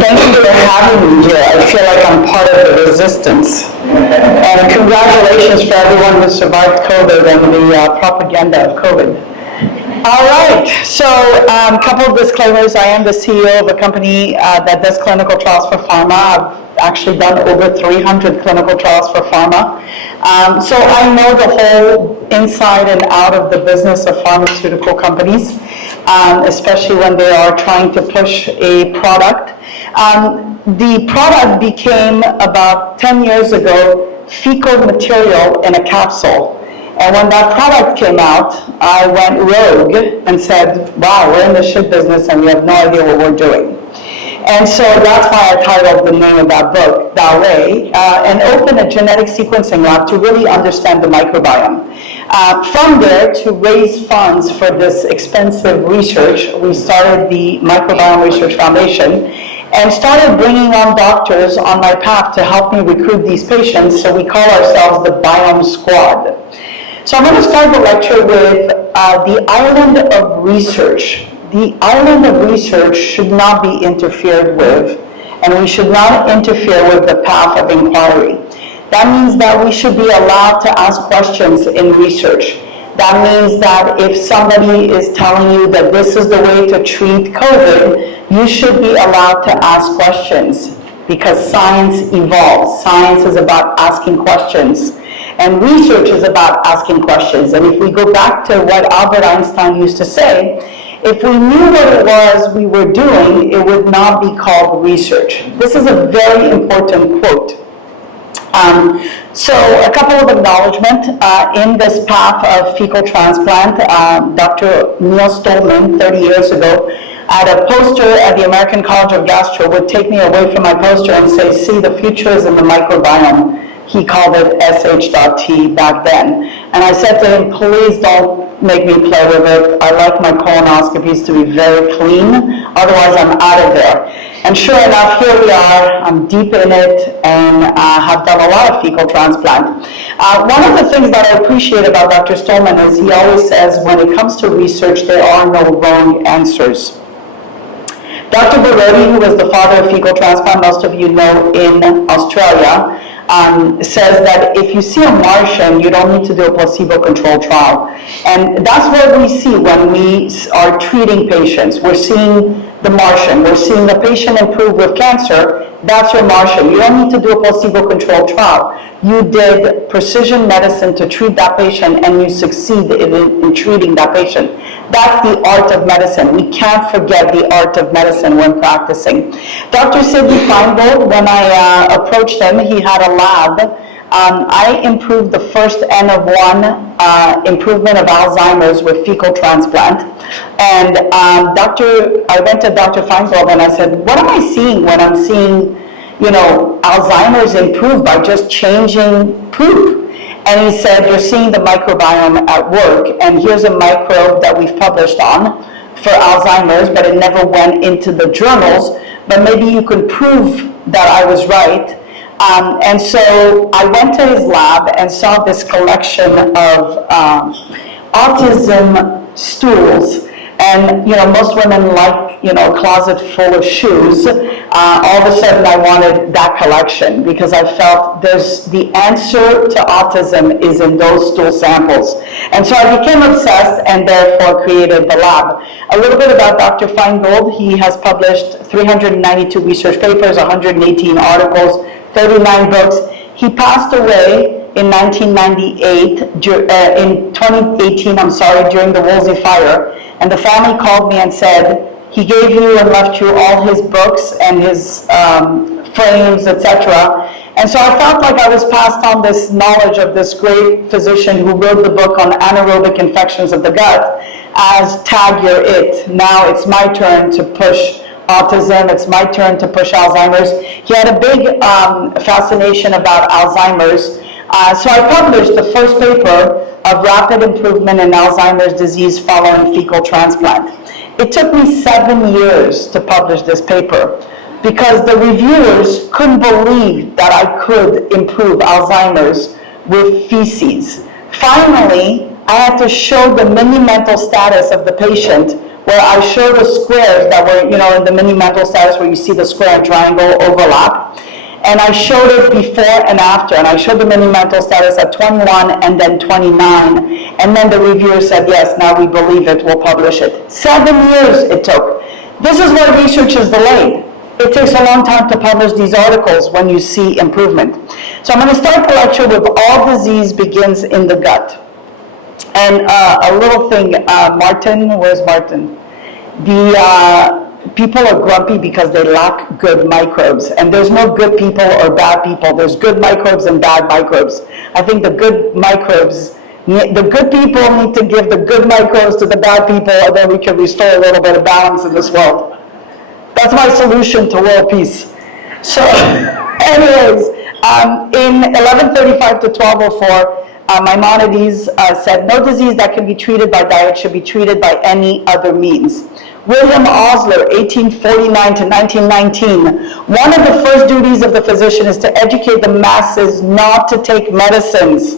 thank you for having me here. I feel like I'm part of the resistance. And congratulations for everyone who survived COVID and the propaganda of COVID. All right, so a couple of disclaimers. I am the CEO of a company that does clinical trials for pharma. I've actually done over 300 clinical trials for pharma. So I know the whole inside and out of the business of pharmaceutical companies, especially when they are trying to push a product. The product became, about 10 years ago, fecal material in a capsule. And when that product came out, I went rogue and said, wow, we're in the shit business and we have no idea what we're doing. And so that's why I titled the name of that book that way, and opened a genetic sequencing lab to really understand the microbiome. From there, to raise funds for this expensive research, we started the Microbiome Research Foundation and started bringing on doctors on my path to help me recruit these patients. So we call ourselves the Biome Squad. So I'm going to start the lecture with the island of research. The island of research should not be interfered with, and we should not interfere with the path of inquiry. That means that we should be allowed to ask questions in research. That means that if somebody is telling you that this is the way to treat COVID, you should be allowed to ask questions, because science evolves. Science is about asking questions. And research is about asking questions. And if we go back to what Albert Einstein used to say, if we knew what it was we were doing, it would not be called research. This is a very important quote. So a couple of acknowledgement in this path of fecal transplant. Dr. Neil Stolman, 30 years ago, at a poster at the American College of Gastro, would take me away from my poster and say, see, the future is in the microbiome. He called it SH.T back then. And I said to him, please don't make me play with it. I like my colonoscopies to be very clean, otherwise I'm out of there. And sure enough, here we are, I'm deep in it, and have done a lot of fecal transplant. One of the things that I appreciate about Dr. Stolman is he always says, when it comes to research, there are no wrong answers. Dr. Borody, who was the father of fecal transplant, most of you know, in Australia, says that if you see a Martian, you don't need to do a placebo-controlled trial. And that's what we see when we are treating patients. We're seeing the Martian. We're seeing the patient improve with cancer. That's your Martian. You don't need to do a placebo-controlled trial. You did precision medicine to treat that patient, and you succeed in treating that patient. That's the art of medicine. We can't forget the art of medicine when practicing. Dr. Sidney Feingold, when I approached him, he had a lab. I improved the first N of 1 improvement of Alzheimer's with fecal transplant. And I went to Dr. Feingold and I said, what am I seeing when I'm seeing, Alzheimer's improve by just changing poop? And he said, you're seeing the microbiome at work, and here's a microbe that we've published on for Alzheimer's, but it never went into the journals, but maybe you could prove that I was right. And so I went to his lab and saw this collection of autism stools. And, most women like, a closet full of shoes. All of a sudden I wanted that collection, because I felt the answer to autism is in those stool samples. And so I became obsessed and therefore created the lab. A little bit about Dr. Feingold. He has published 392 research papers, 118 articles, 39 books. He passed away in 1998, in 2018, during the Woolsey fire. And the family called me and said, he gave you and left you all his books and his frames, etc. And so I felt like I was passed on this knowledge of this great physician who wrote the book on anaerobic infections of the gut as tag your it. Now it's my turn to push autism, it's my turn to push Alzheimer's. He had a big fascination about Alzheimer's. So I published the first paper of rapid improvement in Alzheimer's disease following fecal transplant. It took me 7 years to publish this paper because the reviewers couldn't believe that I could improve Alzheimer's with feces. Finally, I had to show the mini mental status of the patient where I show the squares that were, in the mini mental status where you see the square and triangle overlap. And I showed it before and after, and I showed the mini mental status at 21 and then 29, and then the reviewer said, yes, now we believe it, we'll publish it. 7 years it took. This is why research is delayed. It takes a long time to publish these articles when you see improvement. So I'm going to start the lecture with all disease begins in the gut. And a little thing, Martin, where's Martin? People are grumpy because they lack good microbes. And there's no good people or bad people. There's good microbes and bad microbes. I think the good microbes, the good people need to give the good microbes to the bad people, and then we can restore a little bit of balance in this world. That's my solution to world peace. So, anyways, in 1135 to 1204, Maimonides said, no disease that can be treated by diet should be treated by any other means. William Osler, 1849 to 1919, one of the first duties of the physician is to educate the masses not to take medicines.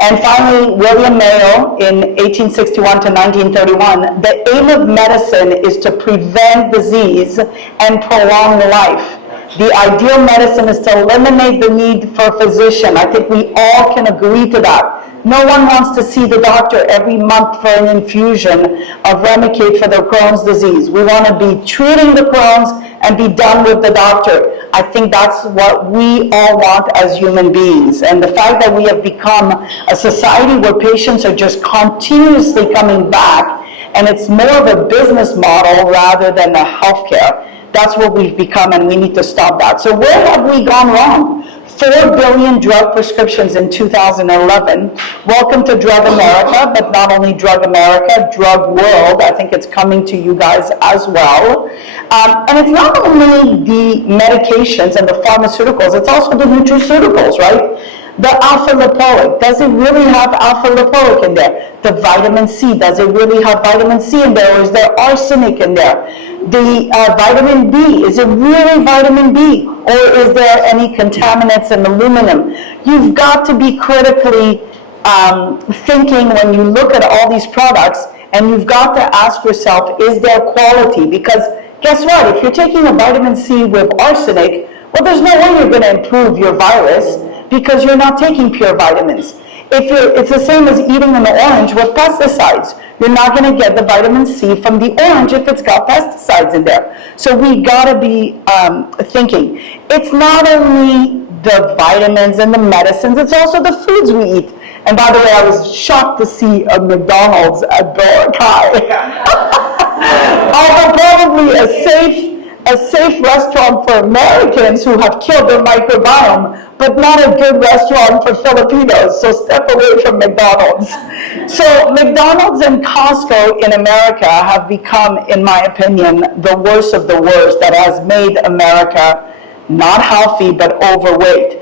And finally, William Mayo, in 1861 to 1931, the aim of medicine is to prevent disease and prolong life. The ideal medicine is to eliminate the need for a physician. I think we all can agree to that. No one wants to see the doctor every month for an infusion of Remicade for their Crohn's disease. We want to be treating the Crohn's and be done with the doctor. I think that's what we all want as human beings. And the fact that we have become a society where patients are just continuously coming back, and it's more of a business model rather than a healthcare. That's what we've become, and we need to stop that. So where have we gone wrong? 4 billion drug prescriptions in 2011. Welcome to Drug America, but not only Drug America, Drug World. I think it's coming to you guys as well. And it's not only the medications and the pharmaceuticals, it's also the nutraceuticals, right? The alpha-lipoic, does it really have alpha-lipoic in there? The vitamin C, does it really have vitamin C in there, or is there arsenic in there? The vitamin B, is it really vitamin B, or is there any contaminants in aluminum? You've got to be critically thinking when you look at all these products, and you've got to ask yourself, is there quality? Because guess what, if you're taking a vitamin C with arsenic, well, there's no way you're going to improve your virus, because you're not taking pure vitamins. It's the same as eating an orange with pesticides. You're not going to get the vitamin C from the orange if it's got pesticides in there. So we got to be thinking. It's not only the vitamins and the medicines, it's also the foods we eat. And by the way, I was shocked to see a McDonald's at Boracay. Although probably a safe restaurant for Americans who have killed their microbiome, but not a good restaurant for Filipinos, so step away from McDonald's. So McDonald's and Costco in America have become, in my opinion, the worst of the worst that has made America not healthy, but overweight.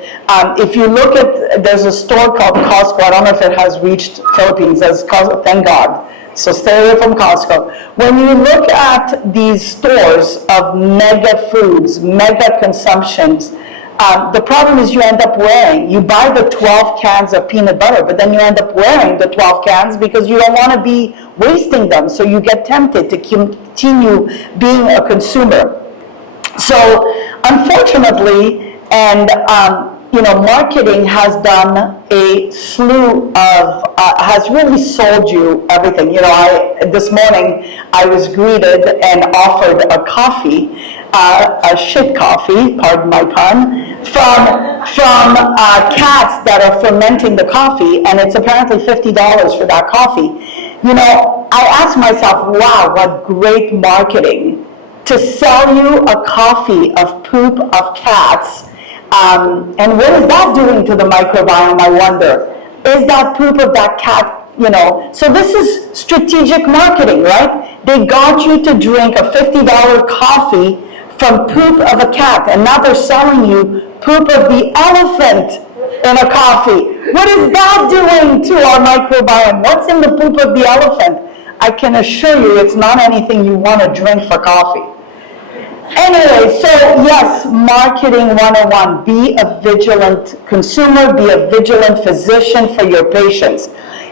If you look at, there's a store called Costco, I don't know if it has reached Philippines, thank God. So stay away from Costco. When you look at these stores of mega foods, mega consumptions, the problem is you end up wearing. You buy the 12 cans of peanut butter, but then you end up wearing the 12 cans because you don't want to be wasting them. So you get tempted to continue being a consumer. So unfortunately, and marketing has done a slew of, has really sold you everything. This morning I was greeted and offered a coffee, a shit coffee, pardon my pun, from cats that are fermenting the coffee, and it's apparently $50 for that coffee. I asked myself, wow, what great marketing to sell you a coffee of poop of cats. And what is that doing to the microbiome, I wonder? Is that poop of that cat, So this is strategic marketing, right? They got you to drink a $50 coffee from poop of a cat, and now they're selling you poop of the elephant in a coffee. What is that doing to our microbiome? What's in the poop of the elephant? I can assure you it's not anything you want to drink for coffee. Anyway, so yes, marketing 101. Be a vigilant consumer, be a vigilant physician for your patients.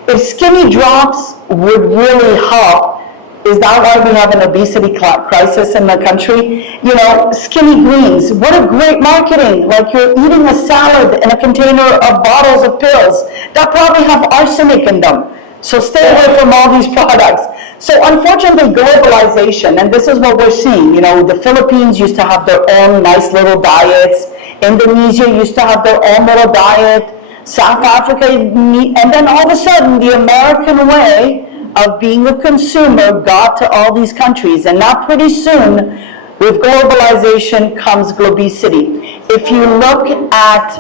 If Skinny Drops would really help Is that why we have an obesity crisis in the country? You know, skinny greens, what a great marketing. Like you're eating a salad in a container of bottles of pills that probably have arsenic in them. So stay away from all these products. So unfortunately, globalization, and this is what we're seeing, you know, the Philippines used to have their own nice little diets. Indonesia used to have their own little diet. South Africa, and then all of a sudden, the American way of being a consumer got to all these countries, and now pretty soon with globalization comes globesity. If you look at,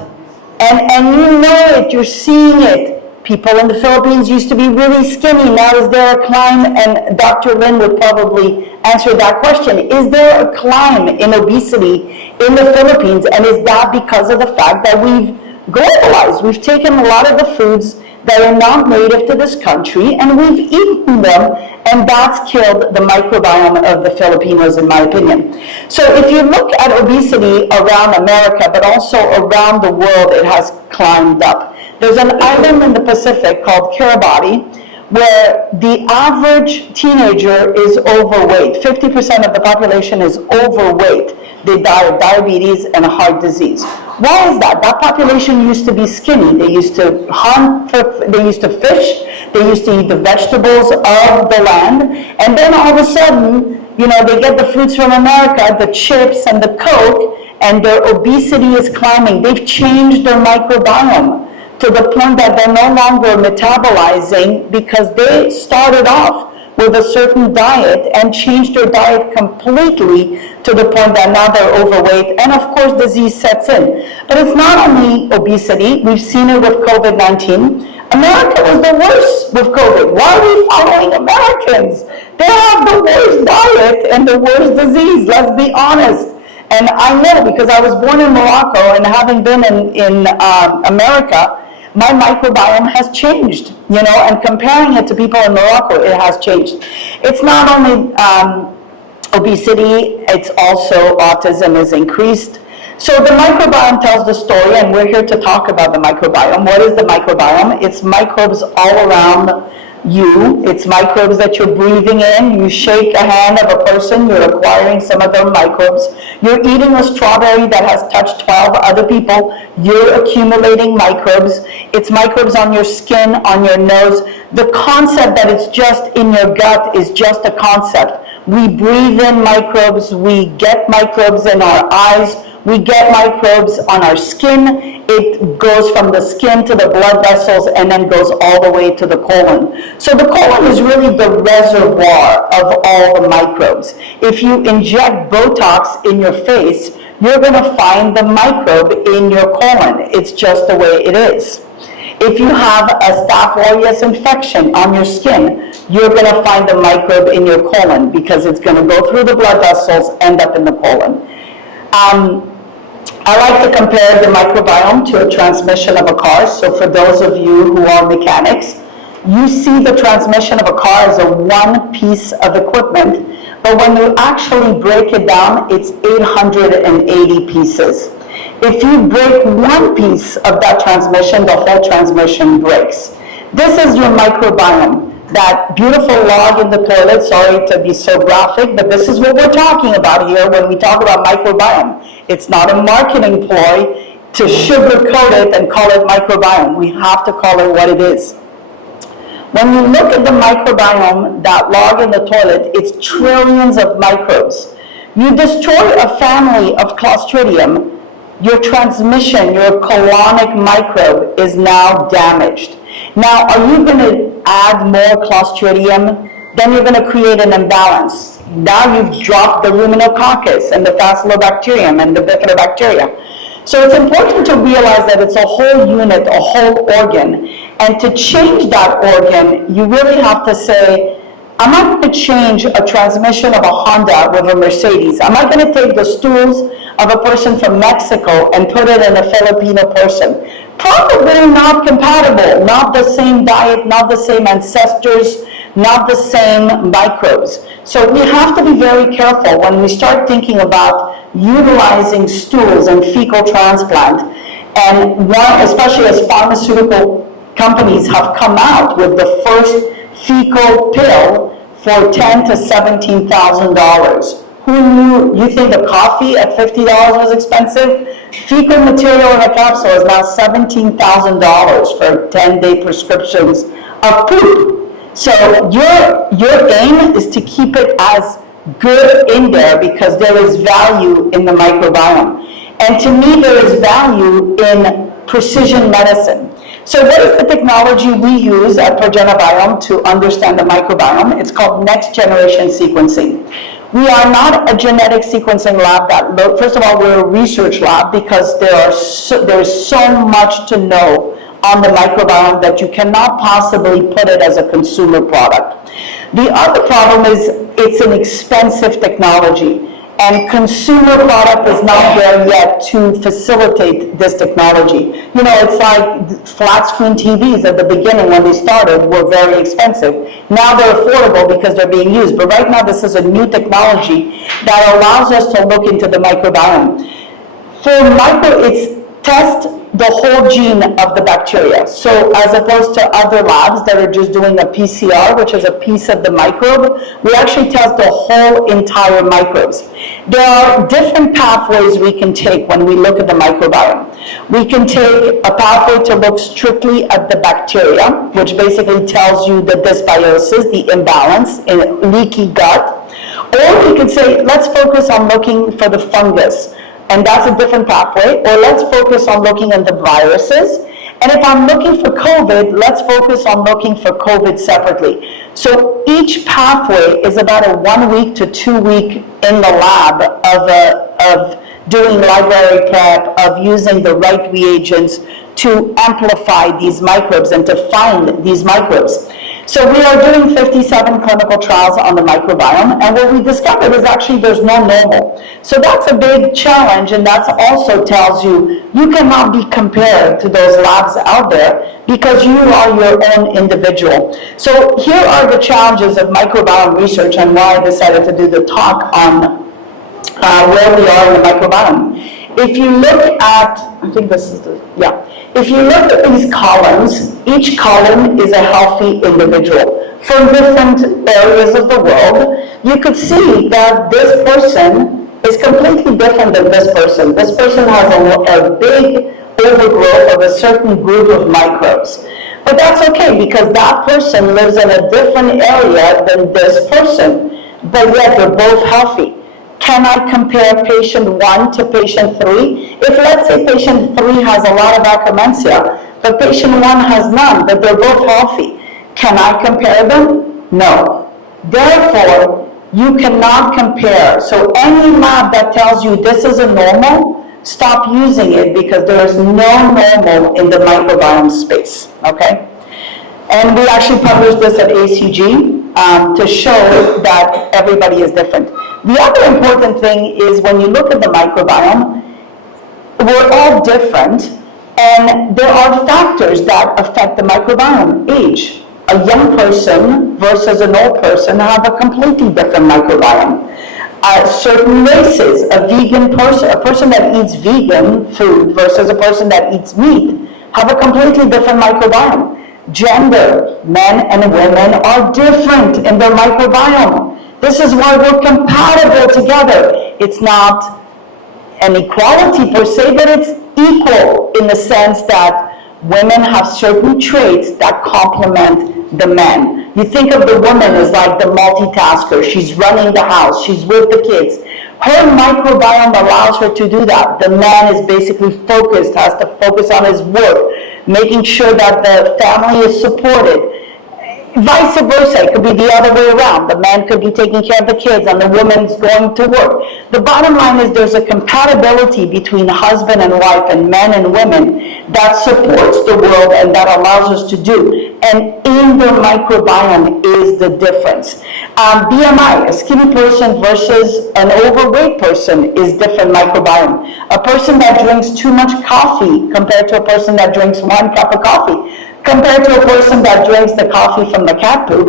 and you know it, you're seeing it, people in the Philippines used to be really skinny, now is there a climb, and Dr. Lin would probably answer that question, is there a climb in obesity in the Philippines, and is that because of the fact that we've globalized? We've taken a lot of the foods that are not native to this country and we've eaten them, and that's killed the microbiome of the Filipinos, in my opinion. So if you look at obesity around America, but also around the world, it has climbed up. There's an island in the Pacific called Kiribati where the average teenager is overweight. 50% of the population is overweight. They die of diabetes and heart disease. Why is that? That population used to be skinny. They used to hunt, they used to fish, they used to eat the vegetables of the land, and then all of a sudden, you know, they get the fruits from America, the chips and the Coke, and their obesity is climbing. They've changed their microbiome to the point that they're no longer metabolizing because they started off with a certain diet and changed their diet completely to the point that now they're overweight, and of course disease sets in. But it's not only obesity, we've seen it with COVID-19. America was the worst with COVID. Why are we following Americans? They have the worst diet and the worst disease, let's be honest. And I know because I was born in Morocco, and having been in America, my microbiome has changed, you know, and comparing it to people in Morocco, it has changed. It's not only obesity, it's also autism is increased. So the microbiome tells the story, and we're here to talk about the microbiome. What is the microbiome? It's microbes all around you. It's microbes that you're breathing in. You shake a hand of a person, you're acquiring some of their microbes. You're eating a strawberry that has touched 12 other people, you're accumulating microbes. It's microbes on your skin, on your nose. The concept that it's just in your gut is just a concept. We breathe in microbes, we get microbes in our eyes, we get microbes on our skin. It goes from the skin to the blood vessels and then goes all the way to the colon. So the colon is really the reservoir of all the microbes. If you inject Botox in your face, you're going to find the microbe in your colon. It's just the way it is. If you have a Staph aureus infection on your skin, you're going to find the microbe in your colon because it's going to go through the blood vessels, end up in the colon. I like to compare the microbiome to a transmission of a car. So for those of you who are mechanics, you see the transmission of a car as a one piece of equipment, but when you actually break it down, it's 880 pieces. If you break one piece of that transmission, the whole transmission breaks. This is your microbiome. That beautiful log in the toilet, sorry to be so graphic, but this is what we're talking about here when we talk about microbiome. It's not a marketing ploy to sugarcoat it and call it microbiome. We have to call it what it is. When you look at the microbiome, that log in the toilet, it's trillions of microbes. You destroy a family of Clostridium, your transmission, your colonic microbe is now damaged. Now, are you going to add more Clostridium? Then you're going to create an imbalance. Now you've dropped the ruminococcus and the Bacillobacterium and the bifidobacteria. So it's important to realize that it's a whole unit, a whole organ. And to change that organ, you really have to say, am I going to change a transmission of a Honda with a Mercedes? Am I going to take the stools of a person from Mexico and put it in a Filipino person? Probably not compatible, not the same diet, not the same ancestors, not the same microbes. So we have to be very careful when we start thinking about utilizing stools and fecal transplant. And one, especially as pharmaceutical companies have come out with the first fecal pill for $10,000 to $17,000. Who knew? You think the coffee at $50 was expensive? Fecal material in a capsule is now $17,000 for 10-day prescriptions of poop. So your aim is to keep it as good in there because there is value in the microbiome. And to me, there is value in precision medicine. So what is the technology we use at Progenibiome to understand the microbiome? It's called next generation sequencing. We are not a genetic sequencing lab first of all, we're a research lab because there's so much to know on the microbiome that you cannot possibly put it as a consumer product. The other problem is it's an expensive technology, and consumer product is not there yet to facilitate this technology. You know, it's like flat screen TVs at the beginning when they started were very expensive. Now they're affordable because they're being used, but right now this is a new technology that allows us to look into the microbiome. It's test the whole gene of the bacteria. So as opposed to other labs that are just doing a PCR, which is a piece of the microbe, we actually test the whole entire microbes. There are different pathways we can take when we look at the microbiome. We can take a pathway to look strictly at the bacteria, which basically tells you the dysbiosis, the imbalance in leaky gut. Or we can say, let's focus on looking for the fungus, and that's a different pathway. Or let's focus on looking at the viruses. And if I'm looking for COVID, let's focus on looking for COVID separately. So each pathway is about a 1 week to 2 week in the lab of doing library prep, of using the right reagents to amplify these microbes and to find these microbes. So we are doing 57 clinical trials on the microbiome, and what we discovered is actually there's no normal. So that's a big challenge, and that also tells you you cannot be compared to those labs out there because you are your own individual. So here are the challenges of microbiome research and why I decided to do the talk on where we are in the microbiome. If you look at, I think this is if you look at these columns, each column is a healthy individual from different areas of the world. You could see that this person is completely different than this person. This person has a big overgrowth of a certain group of microbes. But that's okay because that person lives in a different area than this person, but yet they're both healthy. Can I compare patient 1 to patient 3? If let's say patient 3 has a lot of akkermansia, but patient 1 has none, but they're both healthy, can I compare them? No. Therefore, you cannot compare. So any lab that tells you this is a normal, stop using it because there is no normal in the microbiome space, okay? And we actually published this at ACG to show that everybody is different. The other important thing is when you look at the microbiome, we're all different, and there are factors that affect the microbiome. Age. A young person versus an old person have a completely different microbiome. Certain races, a vegan person, a person that eats vegan food versus a person that eats meat, have a completely different microbiome. Gender, men and women are different in their microbiome. This is why we're compatible together. It's not an equality per se, but it's equal in the sense that women have certain traits that complement the men. You think of the woman as like the multitasker. She's running the house. She's with the kids. Her microbiome allows her to do that. The man is basically focused, has to focus on his work, making sure that the family is supported. Vice versa, it could be the other way around. The man could be taking care of the kids and the woman's going to work. The bottom line is there's a compatibility between husband and wife and men and women that supports the world and that allows us to do. And in the microbiome is the difference. BMI, a skinny person versus an overweight person is different microbiome. A person that drinks too much coffee compared to a person that drinks 1 cup of coffee, compared to a person that drinks the coffee from the cat poop,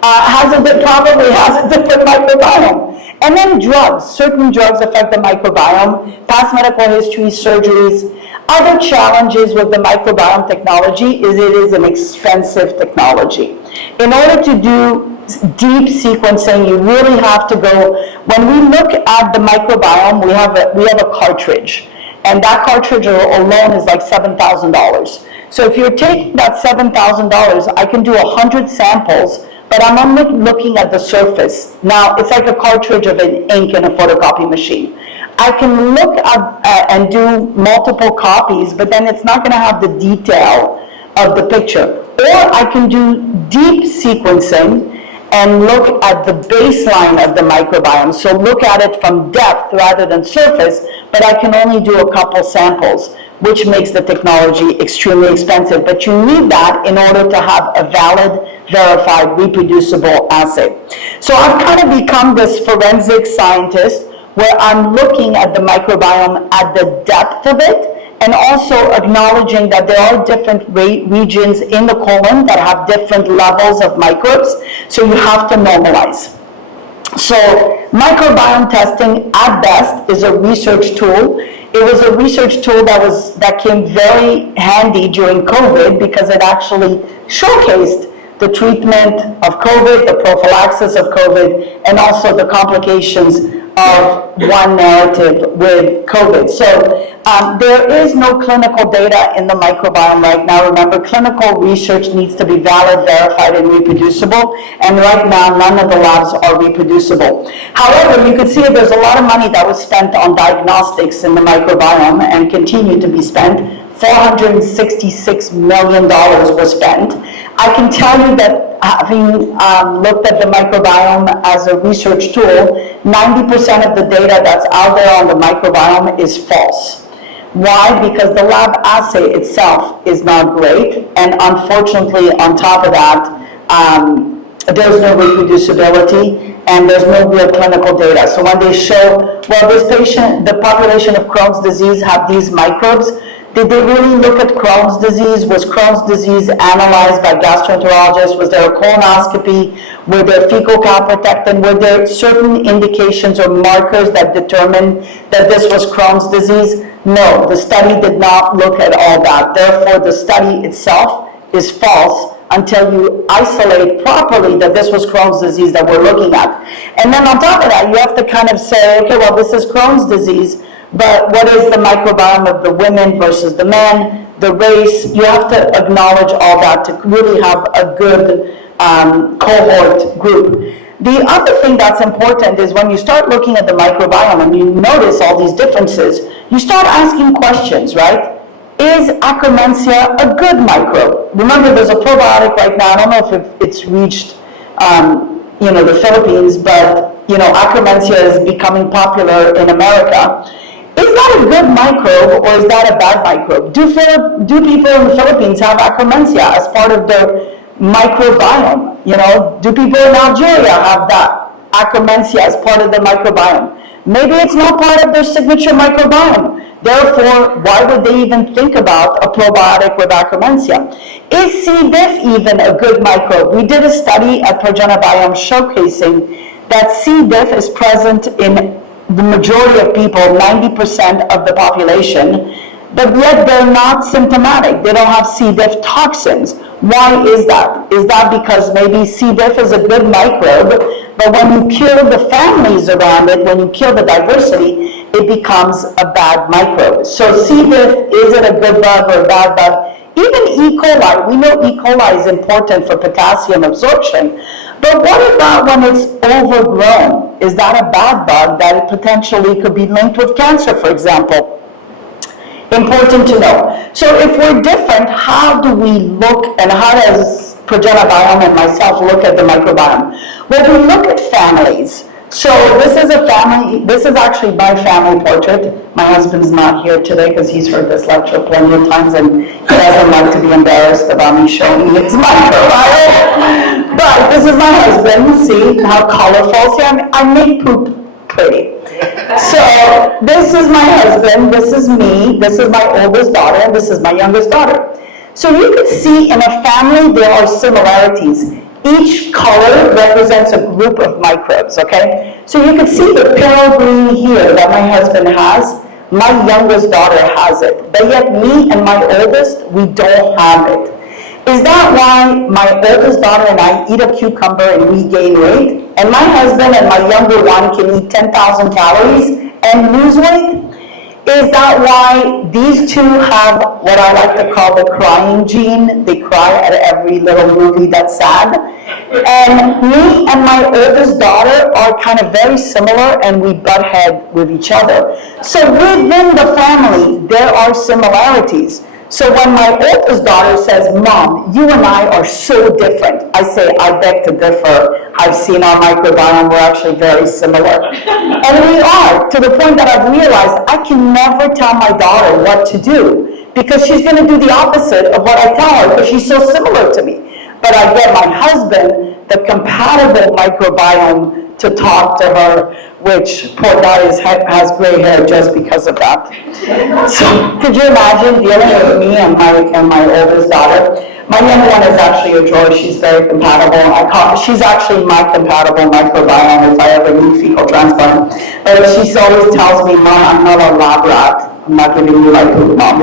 probably has a different microbiome. And then drugs. Certain drugs affect the microbiome, past medical history, surgeries. Other challenges with the microbiome technology is it is an expensive technology. In order to do deep sequencing. You really have to go. When we look at the microbiome, we have a cartridge, and that cartridge alone is like $7,000. So if you're taking that $7,000, I can do 100 samples, but I'm only looking at the surface. Now, it's like a cartridge of an ink in a photocopy machine. I can look at and do multiple copies, but then it's not going to have the detail of the picture. Or I can do deep sequencing and look at the baseline of the microbiome. So look at it from depth rather than surface, but I can only do a couple samples, which makes the technology extremely expensive. But you need that in order to have a valid, verified, reproducible assay. So I've kind of become this forensic scientist where I'm looking at the microbiome at the depth of it, and also acknowledging that there are different regions in the colon that have different levels of microbes, so you have to normalize. So microbiome testing at best is a research tool. It was a research tool that came very handy during COVID because it actually showcased the treatment of COVID, the prophylaxis of COVID, and also the complications of one narrative with COVID. So there is no clinical data in the microbiome right now. Remember, clinical research needs to be valid, verified, and reproducible. And right now, none of the labs are reproducible. However, you can see there's a lot of money that was spent on diagnostics in the microbiome and continue to be spent. $466 million was spent. I can tell you that having looked at the microbiome as a research tool, 90% of the data that's out there on the microbiome is false. Why? Because the lab assay itself is not great, and unfortunately, on top of that, there's no reproducibility and there's no real clinical data. So when they show, well, this patient, the population of Crohn's disease have these microbes, did they really look at Crohn's disease? Was Crohn's disease analyzed by gastroenterologists? Was there a colonoscopy? Were there fecal calprotectin? Were there certain indications or markers that determined that this was Crohn's disease? No, the study did not look at all that. Therefore, the study itself is false until you isolate properly that this was Crohn's disease that we're looking at. And then on top of that, you have to kind of say, okay, well, this is Crohn's disease, but what is the microbiome of the women versus the men, the race? You have to acknowledge all that to really have a good cohort group. The other thing that's important is when you start looking at the microbiome and you notice all these differences, you start asking questions, right? Is Akkermansia a good microbe? Remember, there's a probiotic right now. I don't know if it's reached, the Philippines, but Akkermansia is becoming popular in America. Is that a good microbe or is that a bad microbe? Do people in the Philippines have Akkermansia as part of their microbiome? Do people in Algeria have that Akkermansia as part of their microbiome? Maybe it's not part of their signature microbiome. Therefore, why would they even think about a probiotic with Akkermansia? Is C. diff even a good microbe? We did a study at Progenobiome showcasing that C. diff is present in the majority of people, 90% of the population, but yet they're not symptomatic. They don't have C. diff toxins. Why is that? Is that because maybe C. diff is a good microbe, but when you kill the families around it, when you kill the diversity, it becomes a bad microbe? So C. diff, is it a good bug or a bad bug? Even E. coli, we know E. coli is important for potassium absorption, but what about when it's overgrown? Is that a bad bug that it potentially could be linked with cancer, for example? Important to know. So if we're different, how do we look, and how does Progenobiome and myself look at the microbiome? Well, we look at families. So this is a family, this is actually my family portrait. My husband's not here today because he's heard this lecture plenty of times and he doesn't like to be embarrassed about me showing his microbiome. But this is my husband. See how colorful? See, I make poop pretty. So this is my husband, this is me, this is my oldest daughter, and this is my youngest daughter. So you can see in a family there are similarities. Each color represents a group of microbes, okay? So you can see the pale green here that my husband has, my youngest daughter has it. But yet me and my oldest, we don't have it. is that why my oldest daughter and I eat a cucumber and we gain weight? And my husband and my younger one can eat 10,000 calories and lose weight? Is that why these two have what I like to call the crying gene? They cry at every little movie that's sad. And me and my oldest daughter are kind of very similar, and we butt head with each other. So within the family, there are similarities. So when my oldest daughter says, Mom, you and I are so different, I say, I beg to differ. I've seen our microbiome, we're actually very similar. And we are, to the point that I've realized I can never tell my daughter what to do, because she's going to do the opposite of what I tell her, because she's so similar to me. But I get my husband the compatible microbiome to talk to her, which, poor guy, has gray hair just because of that. So could you imagine dealing with me and my oldest daughter? My younger one is actually a joy. She's very compatible. She's actually my compatible microbiome if I ever need fecal transplant. But she always tells me, Mom, I'm not a lab rat. I'm not giving you my poop, Mom.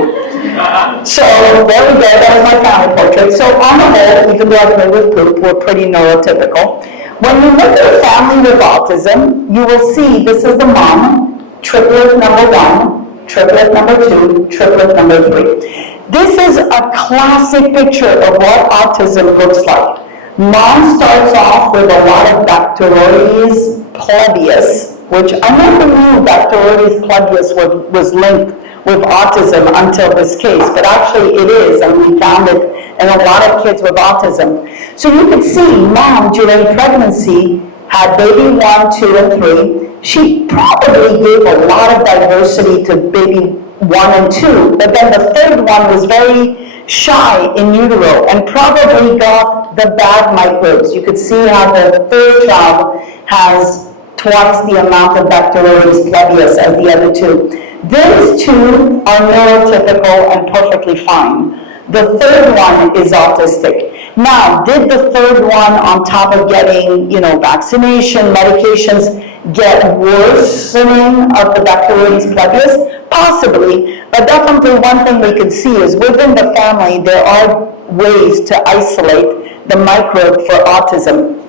So there we go. That was my family portrait. So on the whole, even though I play with poop, we're pretty neurotypical. When you look at a family with autism, you will see this is the mom, triplet number 1, triplet number 2, triplet number 3. This is a classic picture of what autism looks like. Mom starts off with a lot of Bacteroides pluvius, which I never knew Bacteroides pluvius was linked with autism until this case, but actually it is, and we found it in a lot of kids with autism. So you can see Mom during pregnancy had baby 1, 2, and 3. She probably gave a lot of diversity to baby 1 and 2, but then the third one was very shy in utero and probably got the bad microbes. You could see how the third child has twice the amount of Bacteroides pluvius as the other two. These two are neurotypical and perfectly fine. The third one is autistic. Now, did the third one, on top of getting, vaccination, medications, get worsening of the Bacteroides pluvius? Possibly, but definitely one thing we can see is within the family, there are ways to isolate the microbe for autism.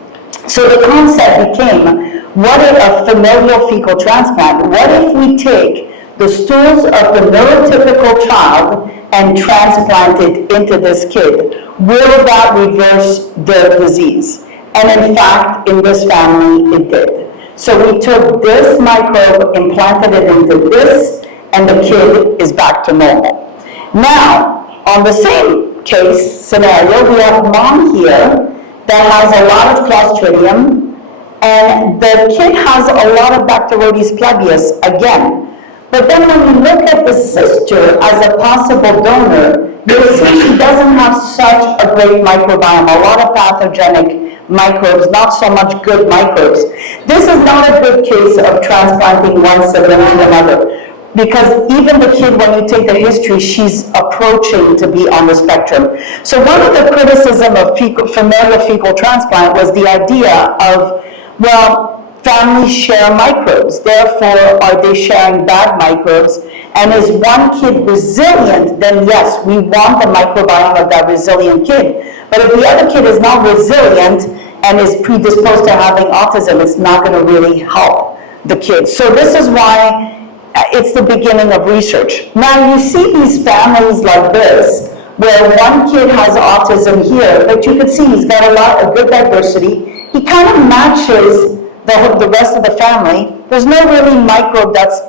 So the concept became, what if a familial fecal transplant, what if we take the stools of the neurotypical child and transplant it into this kid? Will that reverse their disease? And in fact, in this family, it did. So we took this microbe, implanted it into this, and the kid is back to normal. Now, on the same case scenario, we have Mom here that has a lot of Clostridium, and the kid has a lot of Bacteroides pluvius again. But then when you look at the sister as a possible donor, you'll see she doesn't have such a great microbiome, a lot of pathogenic microbes, not so much good microbes. This is not a good case of transplanting one sibling to another, because even the kid, when you take the history, she's approaching to be on the spectrum. So one of the criticism of familial fecal transplant was the idea of, well, families share microbes, therefore are they sharing bad microbes? And is one kid resilient, then yes, we want the microbiome of that resilient kid. But if the other kid is not resilient and is predisposed to having autism, it's not going to really help the kid. So this is why it's the beginning of research. Now you see these families like this, where one kid has autism here, but you can see he's got a lot of good diversity. He kind of matches the rest of the family. There's no really microbe that's,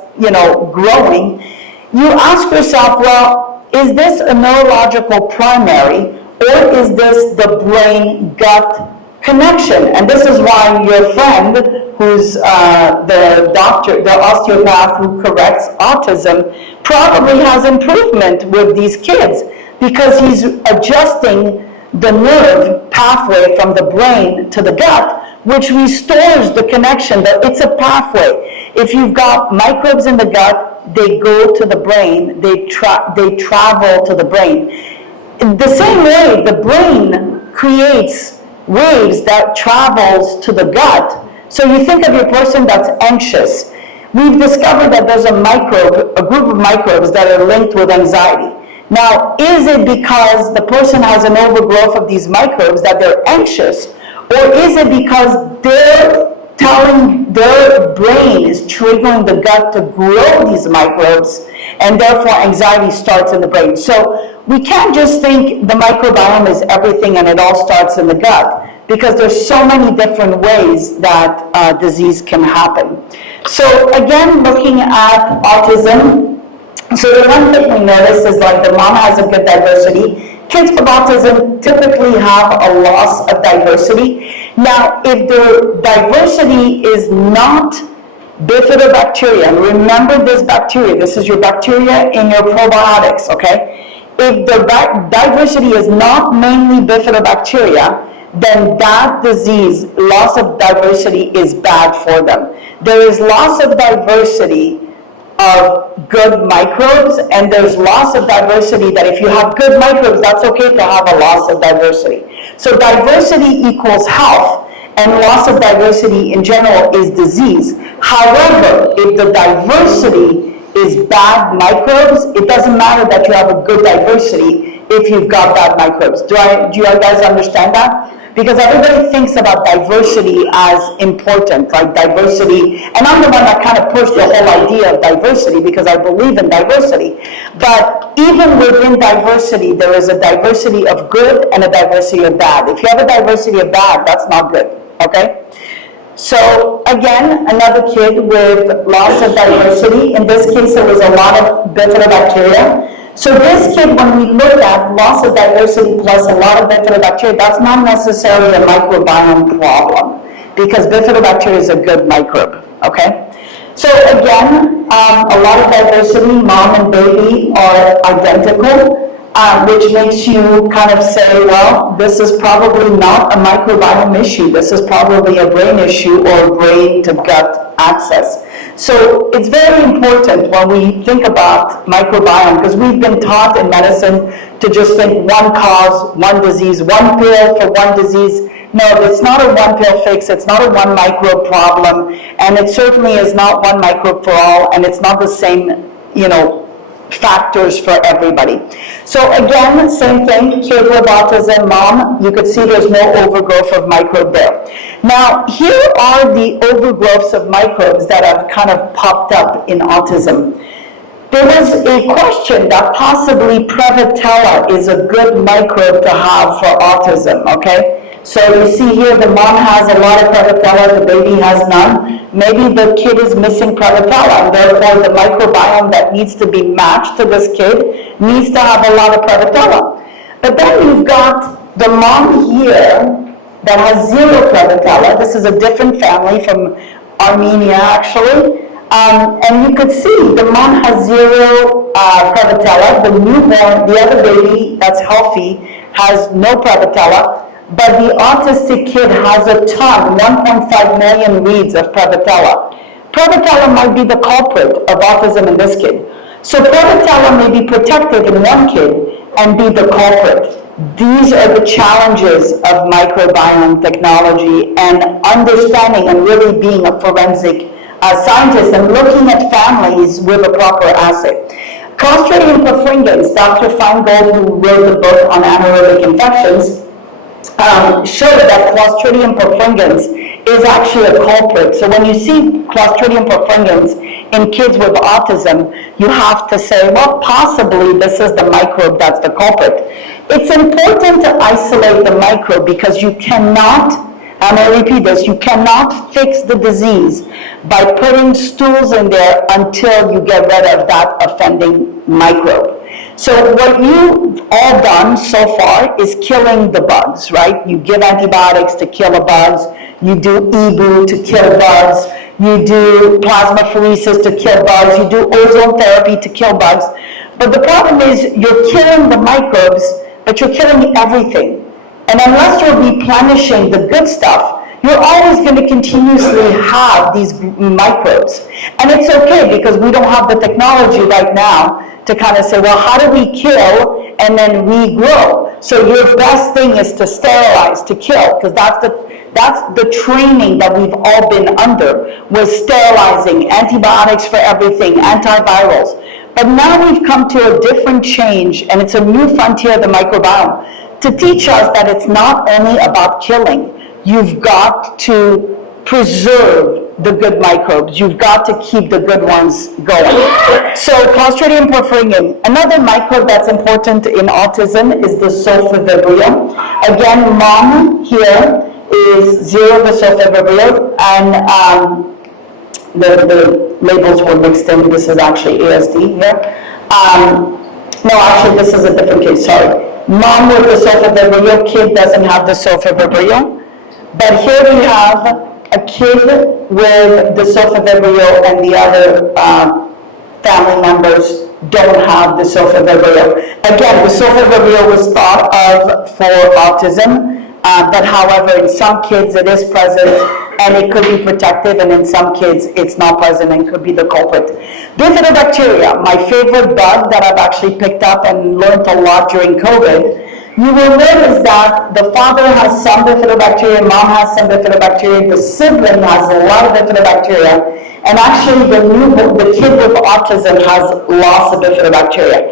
growing. You ask yourself, well, is this a neurological primary, or is this the brain-gut connection? And this is why your friend, who's the doctor, the osteopath who corrects autism, probably has improvement with these kids, because he's adjusting the nerve pathway from the brain to the gut, which restores the connection. That it's a pathway. If you've got microbes in the gut, they go to the brain, they travel to the brain. The same way, the brain creates waves that travels to the gut. So you think of your person that's anxious. We've discovered that there's a group of microbes that are linked with anxiety. Now, is it because the person has an overgrowth of these microbes that they're anxious, or is it because they're telling their brain is triggering the gut to grow these microbes, and therefore anxiety starts in the brain? So we can't just think the microbiome is everything and it all starts in the gut, because there's so many different ways that disease can happen. So again, looking at autism, so the one thing we notice is like the mom has a good diversity. Kids with autism typically have a loss of diversity. Now, if the diversity is not bifidobacteria, and remember this bacteria, this is your bacteria in your probiotics, okay? If the diversity is not mainly bifidobacteria, then that disease, loss of diversity, is bad for them. There is loss of diversity of good microbes, and there's loss of diversity that if you have good microbes, that's okay to have a loss of diversity. So diversity equals health, and loss of diversity in general is disease. However, if the diversity is bad microbes, it doesn't matter that you have a good diversity if you've got bad microbes. Do you guys understand that? Because everybody thinks about diversity as important, like diversity, and I'm the one that kind of pushed the whole idea of diversity because I believe in diversity. But even within diversity, there is a diversity of good and a diversity of bad. If you have a diversity of bad, that's not good, okay? So again, another kid with loss of diversity. In this case, there was a lot of bifidobacteria. So this kid, when we look at loss of diversity plus a lot of bifidobacteria, that's not necessarily a microbiome problem, because bifidobacteria is a good microbe, okay? So again, a lot of diversity, mom and baby are identical, which makes you kind of say, well, this is probably not a microbiome issue. This is probably a brain issue or brain to gut access. So it's very important when we think about microbiome, because we've been taught in medicine to just think one cause, one disease, one pill for one disease. No, it's not a one pill fix, it's not a one microbe problem, and it certainly is not one microbe for all, and it's not the same, factors for everybody. So again, same thing, kid with autism, mom, you could see there's no overgrowth of microbe there. Now, here are the overgrowths of microbes that have kind of popped up in autism. There was a question that possibly Prevotella is a good microbe to have for autism, okay? So you see here the mom has a lot of Prevotella, the baby has none. Maybe the kid is missing Prevotella, and therefore the microbiome that needs to be matched to this kid needs to have a lot of Prevotella. But then you've got the mom here that has zero Prevotella. This is a different family from Armenia, actually. And you could see the mom has zero Prevotella. The newborn, the other baby that's healthy, has no Prevotella. But the autistic kid has a ton, 1.5 million reads of Prevotella. Prevotella might be the culprit of autism in this kid. So Prevotella may be protected in one kid and be the culprit. These are the challenges of microbiome technology and understanding and really being a forensic scientist and looking at families with a proper assay. Clostridium perfringens, Dr. Feingold, who wrote the book on anaerobic infections, showed that Clostridium perfringens is actually a culprit. So when you see Clostridium perfringens in kids with autism, you have to say, well, possibly this is the microbe that's the culprit. It's important to isolate the microbe because you cannot, and I repeat this, you cannot fix the disease by putting stools in there until you get rid of that offending microbe. So what you've all done so far is killing the bugs, right? You give antibiotics to kill the bugs, you do EBU to kill bugs, you do plasmapheresis to kill bugs, you do ozone therapy to kill bugs. But the problem is you're killing the microbes, but you're killing everything. And unless you're replenishing the good stuff, you're always going to continuously have these microbes. And it's okay because we don't have the technology right now to kind of say, well, how do we kill and then regrow? So your best thing is to sterilize, to kill, because that's the training that we've all been under, was sterilizing, antibiotics for everything, antivirals. But now we've come to a different change, and it's a new frontier of the microbiome, to teach us that it's not only about killing. You've got to preserve the good microbes. You've got to keep the good ones going. So Clostridium perfringens, another microbe that's important in autism is the sulfur-vibrio. Again, mom here is 0 the sulfur-vibrio, and the labels were mixed in. This is actually ASD here. No, actually, this is a different case, sorry. Mom with the sulfur-vibrio, kid doesn't have the sulfur-vibrio. But here we have a kid with the sulfur-vibrio and the other family members don't have the sulfur-vibrio. Again, the sulfur-vibrio was thought of for autism, but however, in some kids it is present and it could be protective, and in some kids it's not present and could be the culprit. Bifidobacteria, my favorite bug that I've actually picked up and learned a lot during COVID. You will notice that the father has some bifidobacteria, mom has some bifidobacteria, the sibling has a lot of bifidobacteria, and actually the kid with autism has lots of bifidobacteria.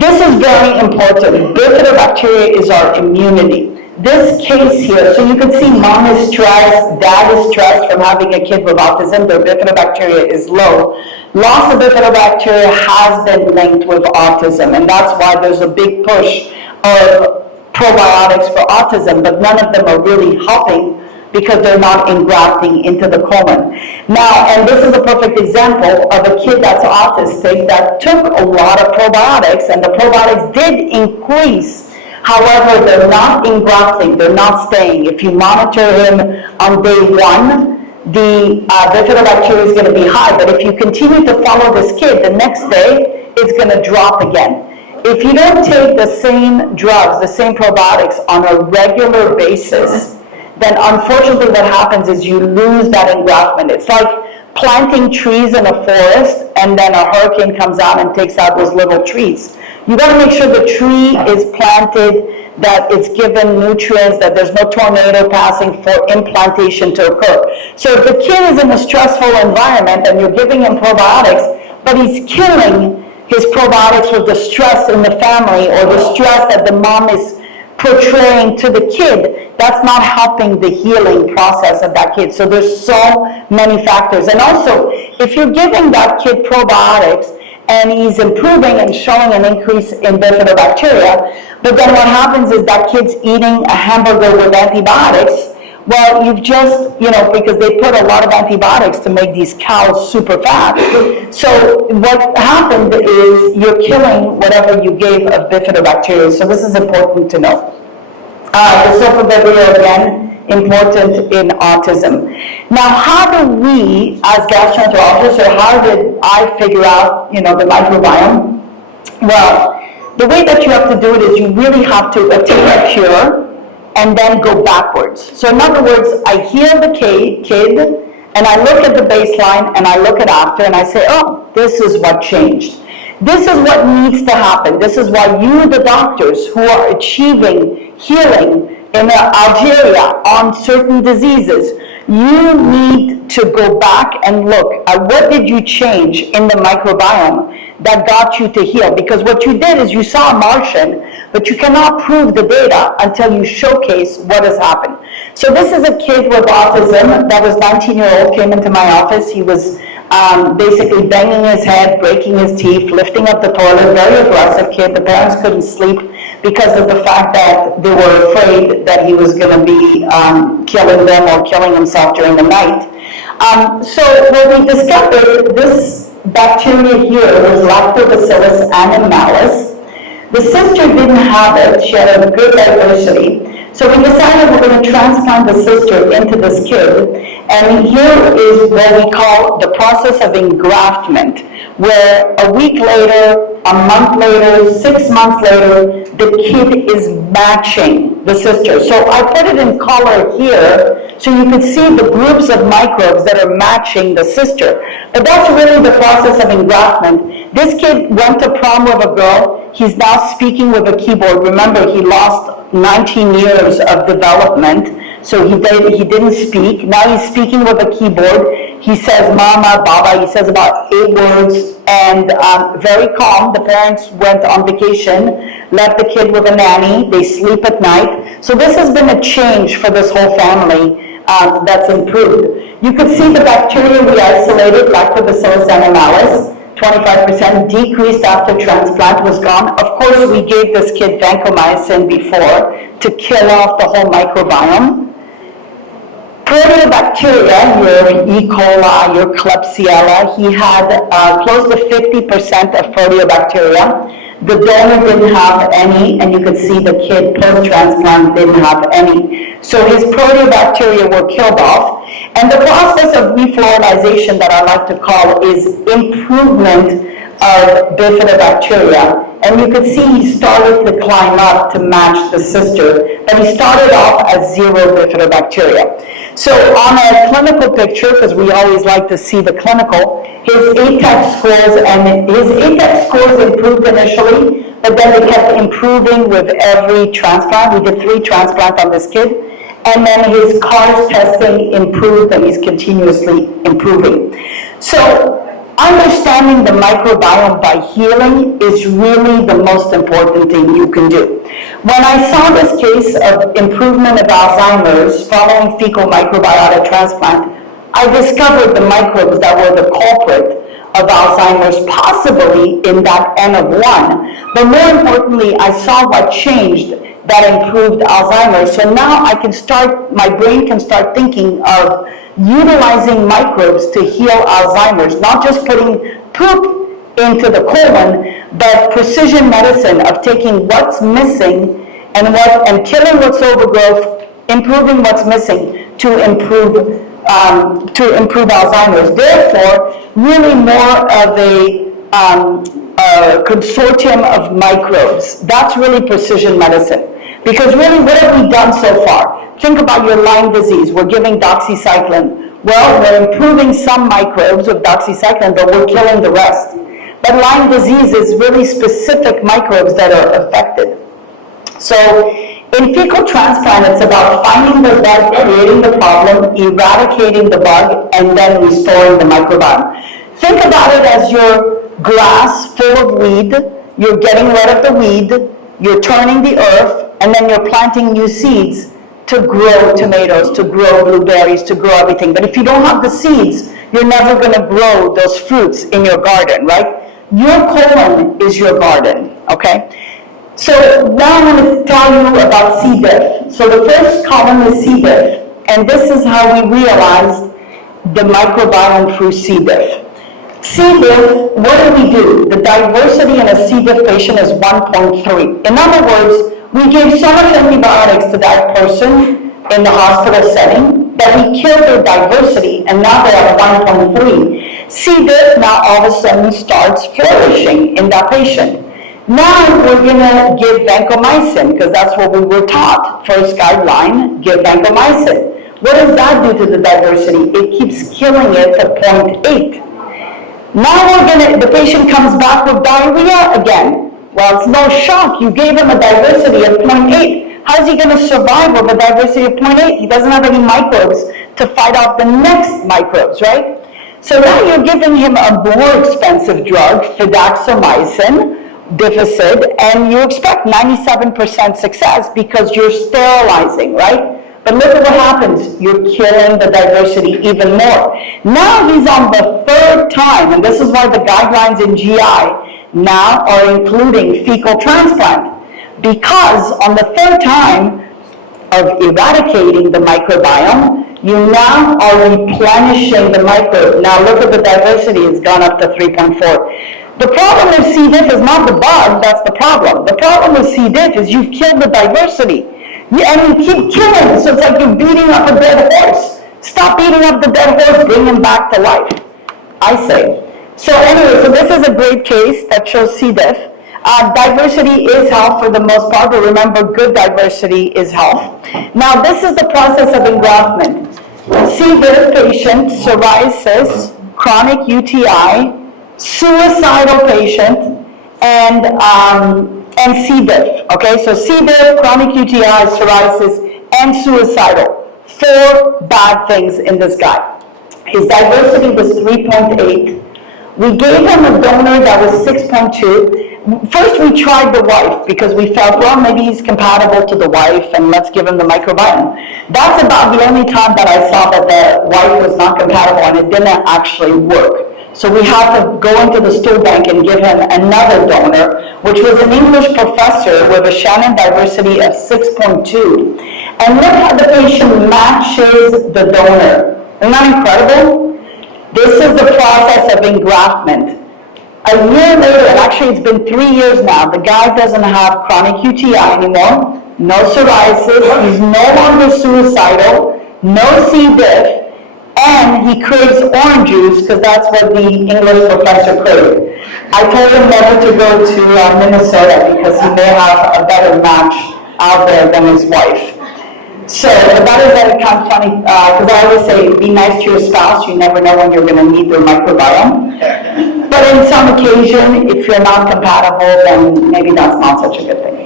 This is very important. Bifidobacteria is our immunity. This case here, so you can see mom is stressed, dad is stressed from having a kid with autism, their bifidobacteria is low. Loss of bifidobacteria has been linked with autism, and that's why there's a big push of probiotics for autism, but none of them are really helping because they're not engrafting into the colon. Now, and this is a perfect example of a kid that's autistic that took a lot of probiotics, and the probiotics did increase. However, they're not engrafting, they're not staying. If you monitor him on day 1, the bifidobacteria is going to be high, but if you continue to follow this kid, the next day, it's going to drop again. If you don't take the same drugs, the same probiotics on a regular basis, then unfortunately what happens is you lose that engraftment. It's like planting trees in a forest and then a hurricane comes out and takes out those little trees. You got to make sure the tree is planted, that it's given nutrients, that there's no tornado passing for implantation to occur. So if the kid is in a stressful environment and you're giving him probiotics, but he's killing his probiotics with the stress in the family or the stress that the mom is portraying to the kid, that's not helping the healing process of that kid. So there's so many factors. And also, if you're giving that kid probiotics and he's improving and showing an increase in bifidobacteria, but then what happens is that kid's eating a hamburger with antibiotics, well, you've just, because they put a lot of antibiotics to make these cows super fat. So what happened is you're killing whatever you gave of bifidobacteria. So this is important to know. The sulfur-vibrio, again, important in autism. Now, how do we, as gastroenterologists, or how did I figure out, the microbiome? Well, the way that you have to do it is you really have to attain a cure and then go backwards. So in other words, I heal the kid, and I look at the baseline, and I look at after, and I say, oh, this is what changed. This is what needs to happen. This is why you, the doctors, who are achieving healing in Algeria on certain diseases, you need to go back and look at what did you change in the microbiome that got you to heal. Because what you did is you saw a Martian, but you cannot prove the data until you showcase what has happened. So this is a kid with autism that was 19-year-old, came into my office. He was basically banging his head, breaking his teeth, lifting up the toilet, very aggressive kid. The parents couldn't sleep because of the fact that they were afraid that he was going to be killing them or killing himself during the night. So what we discovered, this bacteria here was Lactobacillus animalis. The sister didn't have it. She had a good diversity. So we decided we're going to transplant the sister into this kid. And here is what we call the process of engraftment, where a week later, a month later, 6 months later, the kid is matching the sister. So I put it in color here so you can see the groups of microbes that are matching the sister. But that's really the process of engraftment. This kid went to prom with a girl. He's now speaking with a keyboard. Remember, he lost 19 years of development. So he didn't speak. Now he's speaking with a keyboard. He says mama, baba, he says about 8 words, and very calm. The parents went on vacation, left the kid with a nanny, they sleep at night. So this has been a change for this whole family that's improved. You could see the bacteria we isolated, Lactobacillus animalis, 25% decreased after transplant was gone. Of course, we gave this kid vancomycin before to kill off the whole microbiome. Proteobacteria, your E. coli, your Klebsiella, he had close to 50% of proteobacteria. The donor didn't have any, and you could see the kid post-transplant didn't have any. So his proteobacteria were killed off. And the process of refloralization that I like to call is improvement of bifidobacteria. And you could see he started to climb up to match the sister, but he started off as 0 bifidobacteria. So on a clinical picture, because we always like to see the clinical, his ATEC scores improved initially, but then they kept improving with every transplant. We did 3 transplants on this kid, and then his CARS testing improved, and he's continuously improving. So understanding the microbiome by healing is really the most important thing you can do. When I saw this case of improvement of Alzheimer's following fecal microbiota transplant, I discovered the microbes that were the culprit of Alzheimer's, possibly in that N of 1. But more importantly, I saw what changed that improved Alzheimer's. So now I can start, my brain can start thinking of utilizing microbes to heal Alzheimer's, not just putting poop into the colon, but precision medicine of taking what's missing and killing what's overgrowth, improving what's missing to improve Alzheimer's. Therefore, really more of a consortium of microbes. That's really precision medicine. Because really, what have we done so far? Think about your Lyme disease. We're giving doxycycline. Well, we're improving some microbes with doxycycline, but we're killing the rest. But Lyme disease is really specific microbes that are affected. So in fecal transplant, it's about finding the bug, creating the problem, eradicating the bug, and then restoring the microbiome. Think about it as your grass full of weed. You're getting rid of the weed, you're turning the earth, and then you're planting new seeds to grow tomatoes, to grow blueberries, to grow everything. But if you don't have the seeds, you're never going to grow those fruits in your garden, right? Your colon is your garden, okay? So now I'm going to tell you about C. diff. So the first column is C. diff, and this is how we realized the microbiome through C. diff. C. diff, what do? The diversity in a C. diff patient is 1.3. In other words, we gave so much antibiotics to that person in the hospital setting that we killed their diversity, and now they're at 1.3. C. diff now all of a sudden starts flourishing in that patient. Now we're going to give vancomycin, because that's what we were taught. First guideline, give vancomycin. What does that do to the diversity? It keeps killing it to 0.8. Now the patient comes back with diarrhea again. Well, it's no shock. You gave him a diversity of 0.8. How is he going to survive with a diversity of 0.8? He doesn't have any microbes to fight off the next microbes, right? So now you're giving him a more expensive drug, fidaxomicin, Difficid, and you expect 97% success because you're sterilizing, right? But look at what happens. You're killing the diversity even more. Now he's on the 3rd time, and this is why the guidelines in GI now are including fecal transplant. Because on the 3rd time of eradicating the microbiome, you now are replenishing the microbe. Now look at the diversity, it's gone up to 3.4. The problem with C. diff is not the bug, that's the problem. The problem with C. diff is you've killed the diversity. And you keep killing, so it's like you're beating up a dead horse. Stop beating up the dead horse, bring him back to life, I say. So anyway, so this is a great case that shows C. diff. Diversity is health for the most part, but remember, good diversity is health. Now this is the process of engraftment. C. diff patient, psoriasis, chronic UTI, suicidal patient, and C. diff. Okay, so C. diff, chronic UTI, psoriasis, and suicidal. 4 bad things in this guy. His diversity was 3.8. We gave him a donor that was 6.2. First, we tried the wife because we felt, well, maybe he's compatible to the wife, and let's give him the microbiome. That's about the only time that I saw that the wife was not compatible, and it didn't actually work. So we had to go into the stool bank and give him another donor, which was an English professor with a Shannon diversity of 6.2. And look how the patient matches the donor. Isn't that incredible? This is the process of engraftment. A year later, and actually it's been 3 years now, the guy doesn't have chronic UTI anymore, no psoriasis, he's no longer suicidal, no C. diff, and he craves orange juice because that's what the English professor craved. I told him never to go to Minnesota because he may have a better match out there than his wife. So that is kind of funny because I always say be nice to your spouse. You never know when you're going to need their microbiome. But in some occasion, if you're not compatible, then maybe that's not such a good thing.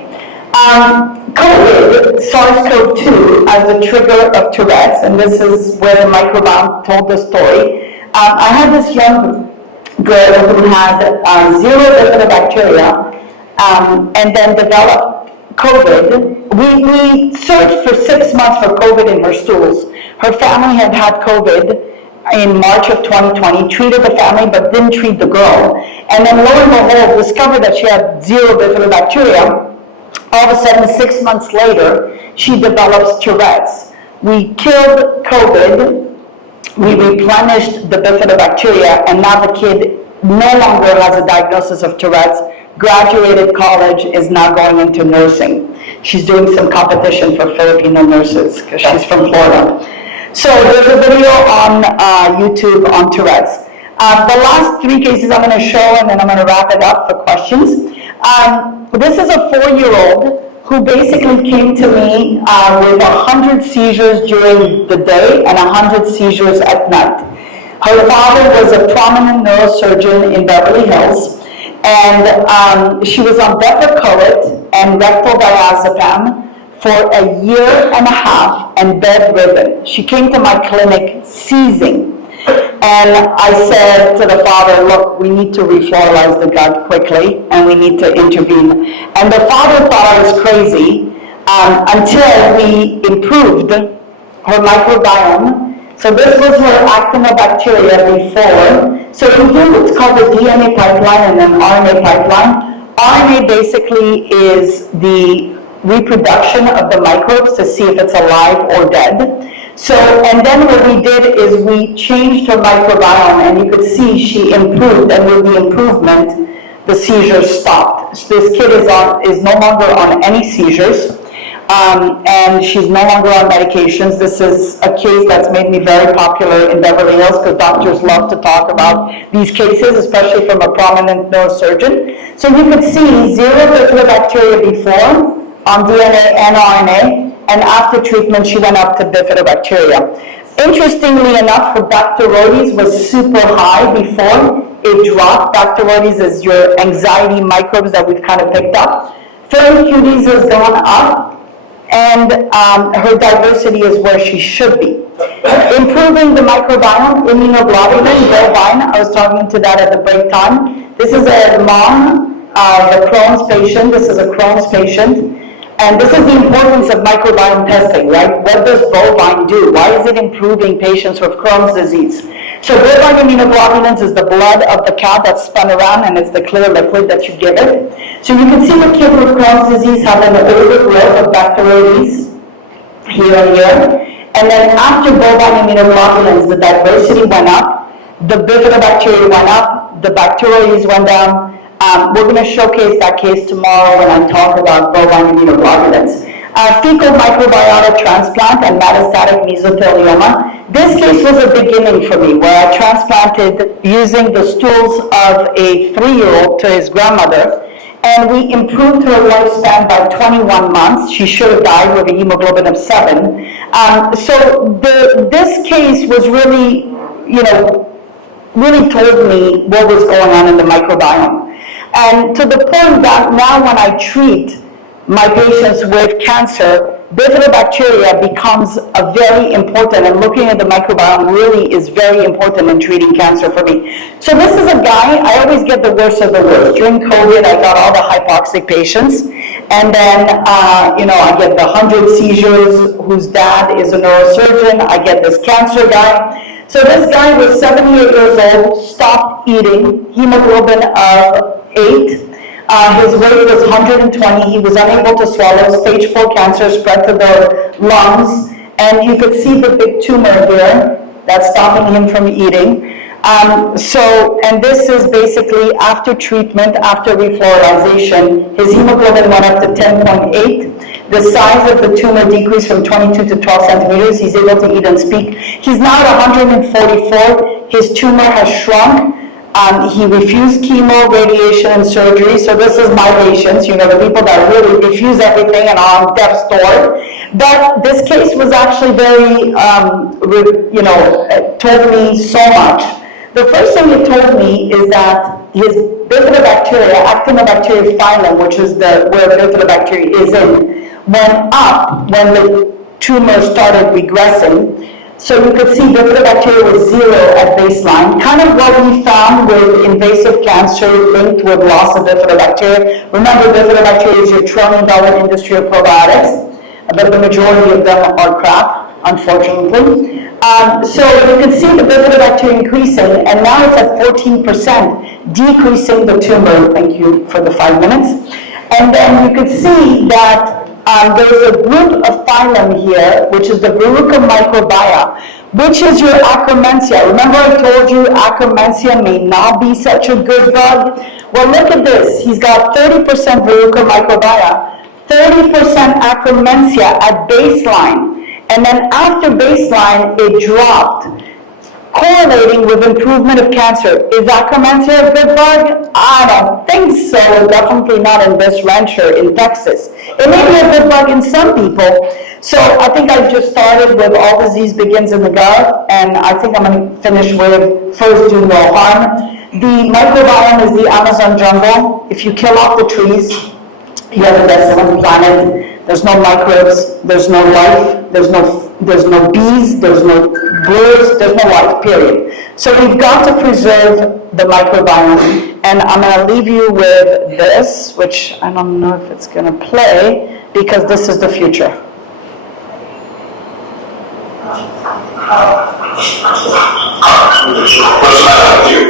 COVID, SARS-CoV-2 as a trigger of Tourette's, and this is where the microbiome told the story. I had this young girl who had zero bifidobacteria and then developed COVID. We searched for 6 months for COVID in her stools. Her family had had COVID in March of 2020, treated the family but didn't treat the girl. And then lo and behold, discovered that she had zero bifidobacteria. All of a sudden, 6 months later, she develops Tourette's. We killed COVID, we replenished the bifidobacteria, and now the kid no longer has a diagnosis of Tourette's, graduated college, is now going into nursing. She's doing some competition for Filipino nurses because she's from Florida. So there's a video on YouTube on Tourette's. The last 3 cases I'm going to show, and then I'm going to wrap it up for questions. This is a 4-year-old who basically came to me with 100 seizures during the day and 100 seizures at night. Her father was a prominent neurosurgeon in Beverly Hills, and she was on Depakote and rectal diazepam for a year and a half and bedridden. She came to my clinic seizing. And I said to the father, look, we need to refloralize the gut quickly and we need to intervene. And the father thought I was crazy until we improved her microbiome. So this was her actinobacteria before. So we do what's called the DNA pipeline and an RNA pipeline. RNA basically is the reproduction of the microbes to see if it's alive or dead. So, and then what we did is we changed her microbiome, and you could see she improved, and with the improvement, the seizures stopped. So this kid is no longer on any seizures, and she's no longer on medications. This is a case that's made me very popular in Beverly Hills because doctors love to talk about these cases, especially from a prominent neurosurgeon. So you could see zero bifidobacteria before on DNA and RNA, and after treatment, she went up to bifidobacteria. Interestingly enough, her Bacteroides was super high before. It dropped. Bacteroides is your anxiety microbes that we've kind of picked up. Firmicutes has gone up, and her diversity is where she should be. Improving the microbiome, immunoglobulin, bovine, I was talking to that at the break time. This is a mom of a Crohn's patient. This is a Crohn's patient. And this is the importance of microbiome testing, right? What does bovine do? Why is it improving patients with Crohn's disease? So bovine immunoglobulins is the blood of the cow that's spun around, and it's the clear liquid that you give it. So you can see the kid with Crohn's disease have an overgrowth of Bacteroides here and here. And then after bovine immunoglobulins, the diversity went up, the bifidobacteria went up, the Bacteroides went down. We're going to showcase that case tomorrow when I talk about bovine immunoglobulins. Fecal microbiota transplant and metastatic mesothelioma. This case was a beginning for me where I transplanted using the stools of a 3-year-old to his grandmother, and we improved her lifespan by 21 months. She should have died with a hemoglobin of 7. So this case was really, really told me what was going on in the microbiome. And to the point that now when I treat my patients with cancer, bifidobacteria becomes a very important, and looking at the microbiome really is very important in treating cancer for me. So this is a guy, I always get the worst of the worst. During COVID, I got all the hypoxic patients, and then, I get the 100 seizures, whose dad is a neurosurgeon. I get this cancer guy. So this guy was 78 years old, stopped eating, hemoglobin of 8. His weight was 120. He was unable to swallow. Stage 4 cancer spread to the lungs. And you could see the big tumor here that's stopping him from eating. And this is basically after treatment, after refluorization, his hemoglobin went up to 10.8. The size of the tumor decreased from 22 to 12 centimeters. He's able to eat and speak. He's now at 144. His tumor has shrunk. He refused chemo, radiation, and surgery. So this is my patients, the people that really refuse everything and are on death's door. But this case was actually very, told me so much. The first thing it told me is that his bifidobacteria, Actinobacteria phylum, which is where bifidobacteria is in, went up when the tumor started regressing. So you could see bifidobacteria was 0 at baseline, kind of what we found with invasive cancer linked with loss of bifidobacteria. Remember, bifidobacteria is your $1 trillion industry of probiotics, but the majority of them are crap, unfortunately. So you can see the bifidobacteria increasing, and now it's at 14%, decreasing the tumor. Thank you for the 5 minutes. And then you can see that there's a group of phylum here, which is the Verruca microbia, which is your Akkermansia. Remember I told you Akkermansia may not be such a good bug? Well, look at this. He's got 30% Verruca microbia, 30% Akkermansia at baseline. And then after baseline, it dropped, correlating with improvement of cancer. Is Akkermansia a good bug? I don't think so. Definitely not in this rancher in Texas. It may be a good bug in some people. So I think I just started with all disease begins in the gut, and I think I'm going to finish with first do no harm. The microbiome is the Amazon jungle. If you kill off the trees, you have a desolate planet. There's no microbes, there's no life, there's no bees, there's no birds, there's no life, period. So we've got to preserve the microbiome, and I'm going to leave you with this, which I don't know if it's going to play, because this is the future. What's the matter with you?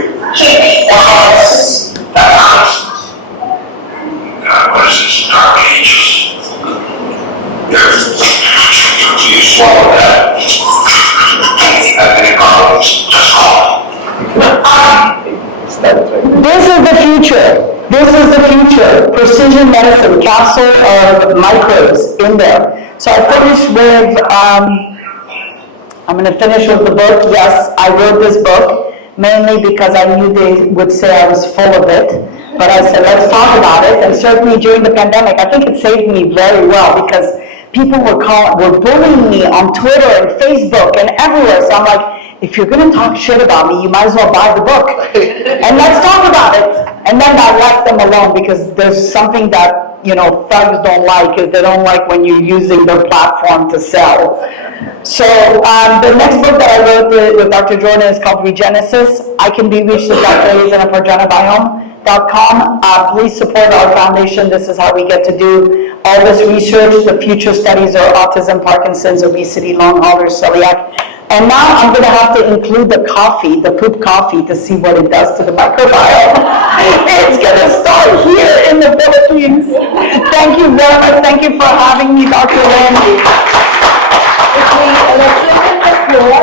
What is this, Dark Ages? You swallow that. Have any problems? Just call. This is the future. This is the future. Precision medicine, capsule of microbes in there. So I finished with, I'm going to finish with the book. Yes, I wrote this book mainly because I knew they would say I was full of it. But I said, let's talk about it. And certainly during the pandemic, I think it saved me very well because people were bullying me on Twitter and Facebook and everywhere. So I'm like, if you're going to talk shit about me, you might as well buy the book. And let's talk about it. And then I left them alone because there's something that, thugs don't like, is they don't like when you're using their platform to sell. So the next book that I wrote with Dr. Jordan is called Regenesis. I can be reached at drhazan@ProgeniBiome.com. Please support our foundation. This is how we get to do all this research. The future studies are autism, Parkinson's, obesity, long haulers, celiac. And now I'm going to have to include the coffee, the poop coffee, to see what it does to the microbiome. It's going to start here in the Philippines. Thank you very much. Thank you for having me, Dr. Randy. Let's look at the floor.